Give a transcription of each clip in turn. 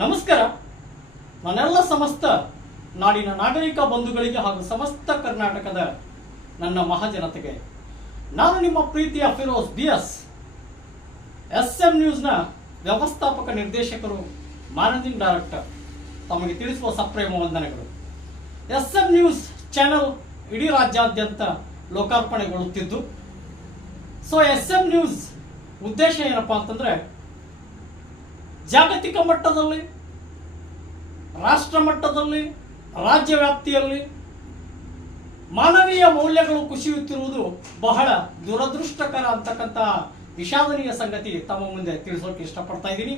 ನಮಸ್ಕಾರ. ನನ್ನೆಲ್ಲ ಸಮಸ್ತ ನಾಡಿನ ನಾಗರಿಕ ಬಂಧುಗಳಿಗೆ ಹಾಗೂ ಸಮಸ್ತ ಕರ್ನಾಟಕದ ನನ್ನ ಮಹಾಜನತೆಗೆ ನಾನು ನಿಮ್ಮ ಪ್ರೀತಿಯ ಫಿರೋಜ್ BS SM ನ್ಯೂಸ್ನ ವ್ಯವಸ್ಥಾಪಕ ನಿರ್ದೇಶಕರು, ಮ್ಯಾನೇಜಿಂಗ್ ಡೈರೆಕ್ಟರ್ ತಮಗೆ ತಿಳಿಸುವ ಸಪ್ರೇಮ ವಂದನೆಗಳು. SM ನ್ಯೂಸ್ ಚಾನೆಲ್ ಇಡೀ ರಾಜ್ಯಾದ್ಯಂತ ಲೋಕಾರ್ಪಣೆಗೊಳ್ಳುತ್ತಿದ್ದು, SM ನ್ಯೂಸ್ ಉದ್ದೇಶ ಏನಪ್ಪಾ ಅಂತಂದ್ರೆ, ಜಾಗತಿಕ ಮಟ್ಟದಲ್ಲಿ, ರಾಷ್ಟ್ರ ಮಟ್ಟದಲ್ಲಿ, ರಾಜ್ಯ ವ್ಯಾಪ್ತಿಯಲ್ಲಿ ಮಾನವೀಯ ಮೌಲ್ಯಗಳು ಕುಸಿಯುತ್ತಿರುವುದು ಬಹಳ ದುರದೃಷ್ಟಕರ ಅಂತಕ್ಕಂಥ ವಿಷಾದನೀಯ ಸಂಗತಿ ತಮ್ಮ ಮುಂದೆ ತಿಳಿಸೋಕೆ ಇಷ್ಟಪಡ್ತಾ ಇದ್ದೀನಿ.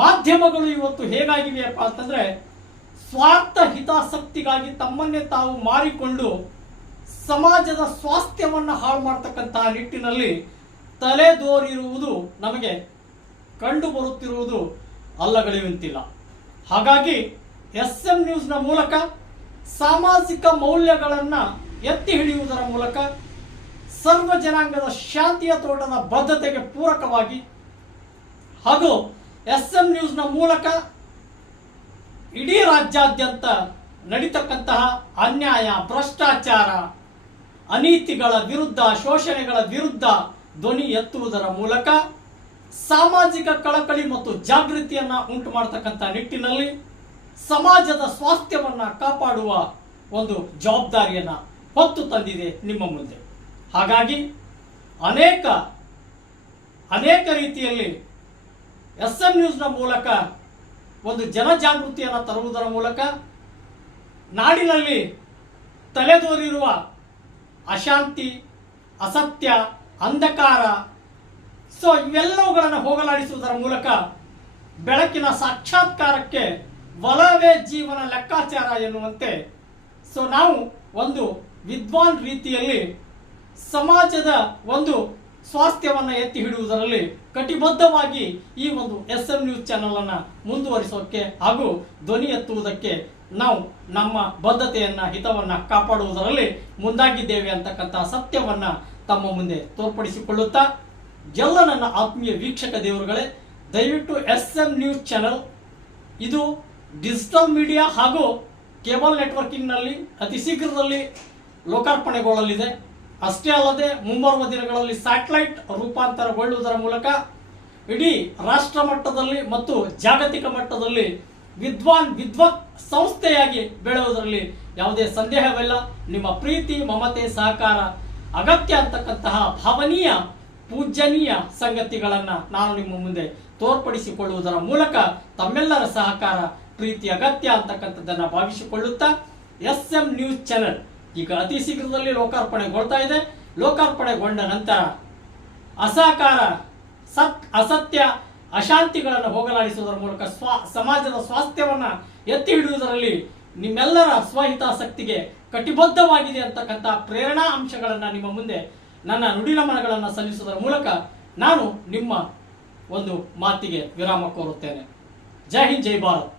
ಮಾಧ್ಯಮಗಳು ಇವತ್ತು ಹೇಗಾಗಿವೆಯಪ್ಪ ಅಂತಂದ್ರೆ, ಸ್ವಾರ್ಥ ಹಿತಾಸಕ್ತಿಗಾಗಿ ತಮ್ಮನ್ನೇ ತಾವು ಮಾರಿಕೊಂಡು ಸಮಾಜದ ಸ್ವಾಸ್ಥ್ಯವನ್ನು ಹಾಳು ಮಾಡತಕ್ಕಂತಹ ನಿಟ್ಟಿನಲ್ಲಿ ತಲೆದೋರಿರುವುದು ನಮಗೆ ಕಂಡು ಬರುತ್ತಿರುವುದು ಅಲ್ಲಗಳೆಯುವಂತಿಲ್ಲ. ಹಾಗಾಗಿ SM ನ್ಯೂಸ್ನ ಮೂಲಕ ಸಾಮಾಜಿಕ ಮೌಲ್ಯಗಳನ್ನು ಎತ್ತಿ ಹಿಡಿಯುವುದರ ಮೂಲಕ ಸರ್ವ ಜನಾಂಗದ ಶಾಂತಿಯ ತೋಟದ ಬದ್ಧತೆಗೆ ಪೂರಕವಾಗಿ ಹಾಗೂ SM ನ್ಯೂಸ್ನ ಮೂಲಕ ಇಡೀ ರಾಜ್ಯಾದ್ಯಂತ ನಡೀತಕ್ಕಂತಹ ಅನ್ಯಾಯ, ಭ್ರಷ್ಟಾಚಾರ, ಅನೀತಿಗಳ ವಿರುದ್ಧ, ಶೋಷಣೆಗಳ ವಿರುದ್ಧ ಧ್ವನಿ ಎತ್ತುವುದರ ಮೂಲಕ ಸಾಮಾಜಿಕ ಕಳಕಳಿ ಮತ್ತು ಜಾಗೃತಿಯನ್ನ ಉಂಟು ಮಾಡತಕ್ಕಂಥ ನಿಟ್ಟಿನಲ್ಲಿ ಸಮಾಜದ ಸ್ವಾಸ್ಥ್ಯವನ್ನ ಕಾಪಾಡುವ ಒಂದು ಜವಾಬ್ದಾರಿಯನ್ನ ಹೊತ್ತು ತಂದಿದೆ ನಿಮ್ಮ ಮುಂದೆ. ಹಾಗಾಗಿ ಅನೇಕ ರೀತಿಯಲ್ಲಿ SM ನ್ಯೂಸ್ನ ಮೂಲಕ ಒಂದು ಜನಜಾಗೃತಿಯನ್ನು ತರುವುದರ ಮೂಲಕ ನಾಡಿನಲ್ಲಿ ತಲೆದೋರಿರುವ ಅಶಾಂತಿ, ಅಸತ್ಯ, ಅಂಧಕಾರ ಇವೆಲ್ಲವುಗಳನ್ನು ಹೋಗಲಾಡಿಸುವುದರ ಮೂಲಕ ಬೆಳಕಿನ ಸಾಕ್ಷಾತ್ಕಾರಕ್ಕೆ ಒಲವೇ ಜೀವನ ಲೆಕ್ಕಾಚಾರ ಎನ್ನುವಂತೆ ನಾವು ಒಂದು ವಿದ್ವಾನ್ ರೀತಿಯಲ್ಲಿ ಸಮಾಜದ ಒಂದು ಸ್ವಾಸ್ಥ್ಯವನ್ನು ಎತ್ತಿ ಹಿಡಿಯುವುದರಲ್ಲಿ ಕಟಿಬದ್ಧವಾಗಿ ಈ ಒಂದು SM ನ್ಯೂಸ್ ಚಾನೆಲ್ ಅನ್ನು ಮುಂದುವರಿಸೋಕೆ ಹಾಗೂ ಧ್ವನಿ ಎತ್ತುವುದಕ್ಕೆ ನಾವು ನಮ್ಮ ಬದ್ಧತೆಯನ್ನ, ಹಿತವನ್ನ ಕಾಪಾಡುವುದರಲ್ಲಿ ಮುಂದಾಗಿದ್ದೇವೆ ಅಂತಕ್ಕಂತಹ ಸತ್ಯವನ್ನ ತಮ್ಮ ಮುಂದೆ ತೋರ್ಪಡಿಸಿಕೊಳ್ಳುತ್ತಾ, ಎಲ್ಲ ನನ್ನ ಆತ್ಮೀಯ ವೀಕ್ಷಕ ದೇವರುಗಳೇ, ದಯವಿಟ್ಟು SM ನ್ಯೂಸ್ ಚಾನೆಲ್ ಇದು ಡಿಜಿಟಲ್ ಮೀಡಿಯಾ ಹಾಗೂ ಕೇಬಲ್ ನೆಟ್ವರ್ಕಿಂಗ್ನಲ್ಲಿ ಅತಿ ಶೀಘ್ರದಲ್ಲಿ ಲೋಕಾರ್ಪಣೆಗೊಳ್ಳಲಿದೆ. ಅಷ್ಟೇ ಅಲ್ಲದೆ ಮುಂಬರುವ ದಿನಗಳಲ್ಲಿ ಸ್ಯಾಟಲೈಟ್ ರೂಪಾಂತರಗೊಳ್ಳುವುದರ ಮೂಲಕ ಇಡೀ ರಾಷ್ಟ್ರ ಮಟ್ಟದಲ್ಲಿ ಮತ್ತು ಜಾಗತಿಕ ಮಟ್ಟದಲ್ಲಿ ವಿದ್ವತ್ ಸಂಸ್ಥೆಯಾಗಿ ಬೆಳೆಯುವುದರಲ್ಲಿ ಯಾವುದೇ ಸಂದೇಹವಿಲ್ಲ. ನಿಮ್ಮ ಪ್ರೀತಿ, ಮಮತೆ, ಸಹಕಾರ ಅಗತ್ಯ ಅಂತಕ್ಕಂತಹ ಭಾವನೀಯ, ಪೂಜ್ಯನೀಯ ಸಂಗತಿಗಳನ್ನ ನಾನು ನಿಮ್ಮ ಮುಂದೆ ತೋರ್ಪಡಿಸಿಕೊಳ್ಳುವುದರ ಮೂಲಕ ತಮ್ಮೆಲ್ಲರ ಸಹಕಾರ, ಪ್ರೀತಿ ಅಗತ್ಯ ಅಂತಕ್ಕಂಥದ್ದನ್ನ ಭಾವಿಸಿಕೊಳ್ಳುತ್ತಾ SM ನ್ಯೂಸ್ ಚಾನೆಲ್ ಈಗ ಅತಿ ಶೀಘ್ರದಲ್ಲಿ ಲೋಕಾರ್ಪಣೆಗೊಳ್ತಾ ಇದೆ. ಲೋಕಾರ್ಪಣೆಗೊಂಡ ನಂತರ ಅಸಹಕಾರ, ಅಸತ್ಯ, ಅಶಾಂತಿಗಳನ್ನು ಹೋಗಲಾಡಿಸುವುದರ ಮೂಲಕ ಸಮಾಜದ ಸ್ವಾಸ್ಥ್ಯವನ್ನ ಎತ್ತಿ ಹಿಡಿಯುವುದರಲ್ಲಿ ನಿಮ್ಮೆಲ್ಲರ ಸ್ವಹಿತಾಸಕ್ತಿಗೆ ಕಟಿಬದ್ಧವಾಗಿದೆ ಅಂತಕ್ಕಂಥ ಪ್ರೇರಣಾ ಅಂಶಗಳನ್ನು ನಿಮ್ಮ ಮುಂದೆ ನನ್ನ ನುಡಿನಮನಗಳನ್ನು ಸಲ್ಲಿಸುವುದರ ಮೂಲಕ ನಾನು ನಿಮ್ಮ ಒಂದು ಮಾತಿಗೆ ವಿರಾಮ ಕೋರುತ್ತೇನೆ. ಜೈ ಹಿಂದ್, ಜೈ ಭಾರತ್.